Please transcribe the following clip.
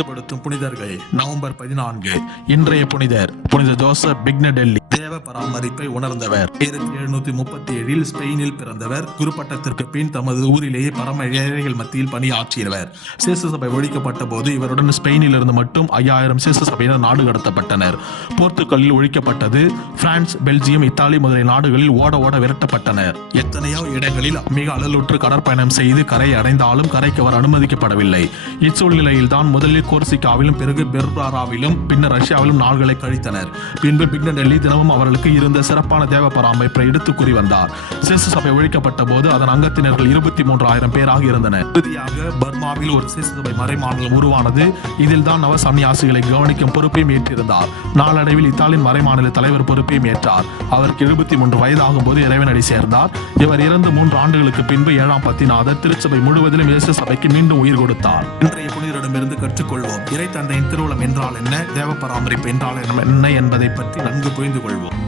புனிதப்படுத்தும் புனிதர்கள். நவம்பர் 14. இன்றைய புனிதர் புனித ஜோசப் பிக்னடெல்லி. தேவ பராமரிப்பை உணர்ந்தவர். 1737 ஸ்பெயினில் பிறந்தவர். குருப்பட்டத்திற்கு பின் தமது ஊரிலேயே பரம ஏழைகள் மத்தியில் பணியாற்றியவர். சேசு சபை ஒழிக்கப்பட்ட போது இவருடன் ஸ்பெயினில் இருந்து மட்டும் 5000 சேசு சபையினர் நாடு கடத்தப்பட்டனர். போர்த்துகலில் ஒழிக்கப்பட்டது. பிரான்ஸ், பெல்ஜியம், இத்தாலி முதலிய நாடுகளில் ஓட ஓட விரட்டப்பட்டனர். எத்தனையோ இடங்களில் மிக அழலுற்று கடற்பயணம் செய்து கரை அடைந்தாலும் கரைக்கு அவர் அனுமதிக்கப்படவில்லை. இச்சூழ்நிலையில் தான் முதலில் கோர்சிகாவிலும் பிறகு பெர்பராவிலும் பின்னர் ரஷ்யாவிலும் நாள்களை கழித்தனர். பின்பு பிக்னடெல்லி தினமும் அவர்களுக்கு இருந்த சிறப்பான தேவ பராமரிப்பை எடுத்து கூறி வந்தார். சேசு சபை ஒழிக்கப்பட்ட போது அதன் அங்கத்தினர்கள் 23,000 பேராக இருந்தனர். இறுதியாக பர்மாவில் ஒரு சேசு சபை மறைமாநிலம் உருவானது. இதில் தான் நவ சன்னியாசிகளை கவனிக்கும் பொறுப்பையும் ஏற்றிருந்தார். நாளடைவில் இத்தாலியின் மறைமாநில தலைவர் பொறுப்பையும் ஏற்றார். அவருக்கு 73 வயதாகும் போது இறைவனடி சேர்ந்தார். இவர் இறந்து 3 ஆண்டுகளுக்கு பின்பு 7ஆம் பத்திநாதர் திருச்சபை முழுவதிலும் இயேசு சபைக்கு மீண்டும் உயிர் கொடுத்தார். இன்றைய புனிதரிடமிருந்து கற்றுக்கொள்வோம். இறை தந்தையின் திருவுளம் என்றால் என்ன, தேவ பராமரிப்பு என்றால் என்ன என்பதை பற்றி நன்கு புரிந்து கொள்வோம்.